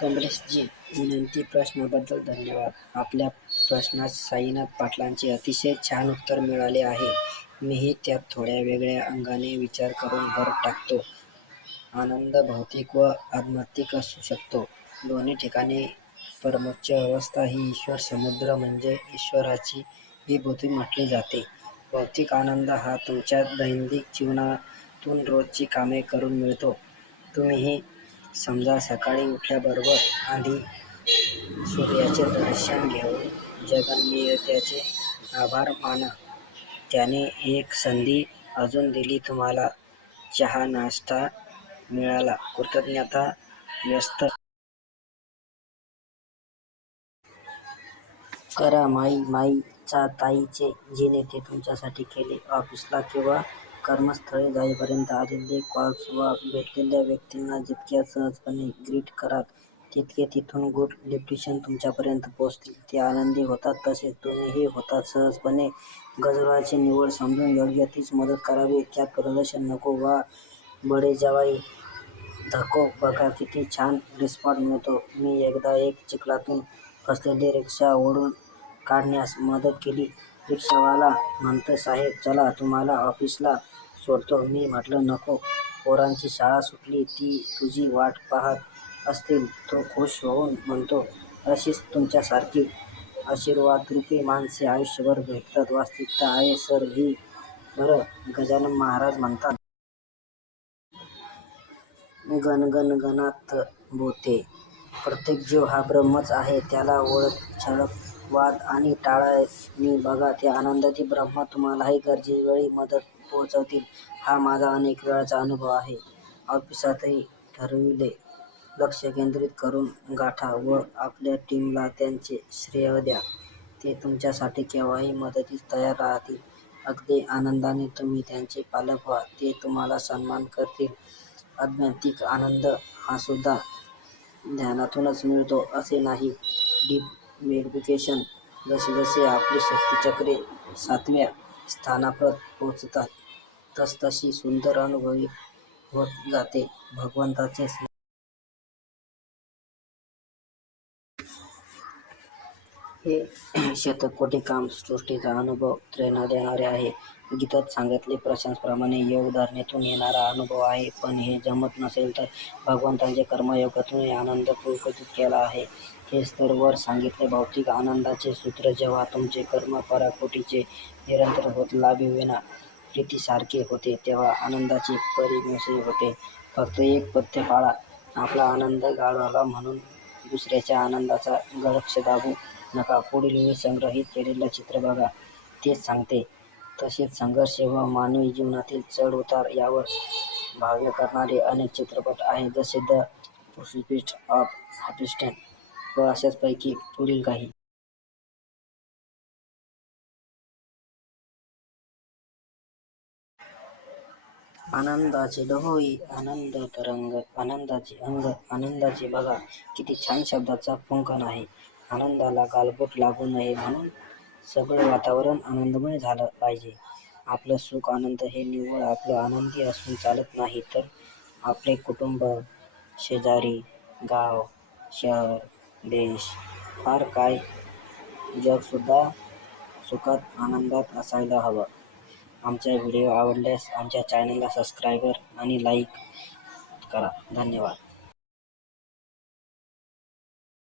कमलेशजी विनंती प्रश्नाबद्दल धन्यवाद. आपल्या प्रश्नास साईनाथ पाटलांचे अतिशय छान उत्तर मिळाले आहे. मीही त्यात थोड्या वेगळ्या अंगाने विचार करून भर टाकतो. आनंद भौतिक व आध्यात्मिक असू शकतो. दोन्ही ठिकाणी परमोच्च अवस्था ही ईश्वर समुद्र म्हणजे ईश्वराची विभूती म्हटली जाते. भौतिक आनंद हा तुमच्या दैनंदिन जीवनातून रोजची कामे करून मिळतो. तुम्हीही समजा सकाळी उठल्याबरोबर आधी सूर्याचे दर्शन घेऊन जगन्नियत्याचे आभार माना. त्याने एक संधी अजून दिली तुम्हाला. चहा नाश्ता मिळाला. कृतज्ञता व्यस्त. करा माई माईचा ताईचे जिने ते तुमच्यासाठी केले. ऑफिसला किंवा कर्मस्थळी जाईपर्यंत आलेले कॉल्स वा भेटलेल्या व्यक्तींना जितक्या सहजपणे ग्रीट कराल तितके तिथून गुड लिप्टिशन तुमच्यापर्यंत पोहोचतील. ते आनंदी होतात तसेच तुम्हीही होतात. सहजपणे गजराची निवड समजून योग्य तीच मदत करावी. त्यात प्रदर्शन नको वा बडेजावाई धको बघा किती छान रिस्पॉन्स मिळतो. मी एकदा एक चिखलातून फसलेली रिक्षा ओढून काढण्यास मदत केली. रिक्षावाला म्हणतो साहेब चला तुम्हाला ऑफिसला सोडतो. मी म्हटलं नको. पोरांची शाळा सुटली ती तुझी वाट पाहत असतील तो खुश होऊन म्हणतो अशीच तुमच्यासारखी आशीर्वादरूपी माणसे आयुष्यभर भेटतात. वास्तविकता आहे सर. ही बरं गजानन महाराज म्हणतात. गणगणगणात भूते प्रत्येक जीव हा ब्रह्मच आहे त्याला ओळख छळक वाद आणि टाळणी बघा ते आनंदाती ब्रह्म तुम्हालाही गरजेवेळी मदत पोहोचवतील. हा माझा अनेक वेळाचा अनुभव आहे. ऑफिसातही ठरविले. लक्ष केंद्रित करून गाठा व आपल्या टीमला त्यांचे श्रेय द्या. ते तुमच्यासाठी केव्हाही मदतीस तयार राहतील. अगदी आनंदाने तुम्ही त्यांचे पालक व्हा. ते तुम्हाला सन्मान करतील. आध्यात्मिक आनंद हासुद्धा ध्यानातूनच मिळतो असे नाही. डीप मेडिटेशन जसजसे आपली शक्तिचक्रे सातव्या स्थानाप्रत पोचतात तसतशी सुंदर अनुभवी होत जाते. भगवंताचे हे शतकोटी काम सृष्टीचा अनुभव प्रेरणा देणारे आहे. गीतात सांगितले प्रशांतप्रमाणे योग धारणेतून येणारा अनुभव आहे पण हे जमत नसेल तर भगवंतांचे कर्मयोगातून आनंद पुलकित केला आहे. हे स्तरवर वर सांगितले भौतिक आनंदाचे सूत्र जेव्हा तुमचे कर्म पराकोटीचे निरंतर होत लाभिविना प्रीतीसारखे होते तेव्हा आनंदाचे परिमेय होते. फक्त एक पथ्य पाळा आपला आनंद गाळवा म्हणून दुसऱ्याच्या आनंदाचा गळक्ष दाबू नका. पुढील वेळी संग्रहित केलेलं चित्र बघा. तेच सांगते. तसेच संघर्ष व मानवी जीवनातील चढ उतार यावर भाव्य करणारे अनेक चित्रपट आहेत. जसे द पर्स्युट ऑफ हॅपिस्टन व अशाच पैकी पुढील काही. आनंदाचे डहोई आनंद तरंग आनंदाचे अंग आनंदाचे बघा. किती छान शब्दाचा फुंकन आहे. आनंदाला गालबोट लागू नये म्हणून सगळं वातावरण आनंदमय झालं पाहिजे. आपलं सुख आनंद हे निव्वळ आपलं आनंदी असून चालत नाही तर आपले कुटुंब शेजारी गाव शहर देश फार काय जगसुद्धा सुखात आनंदात असायला हवं. आमचा व्हिडिओ आवडल्यास आमच्या चॅनलला सबस्क्रायबर आणि लाईक करा. धन्यवाद.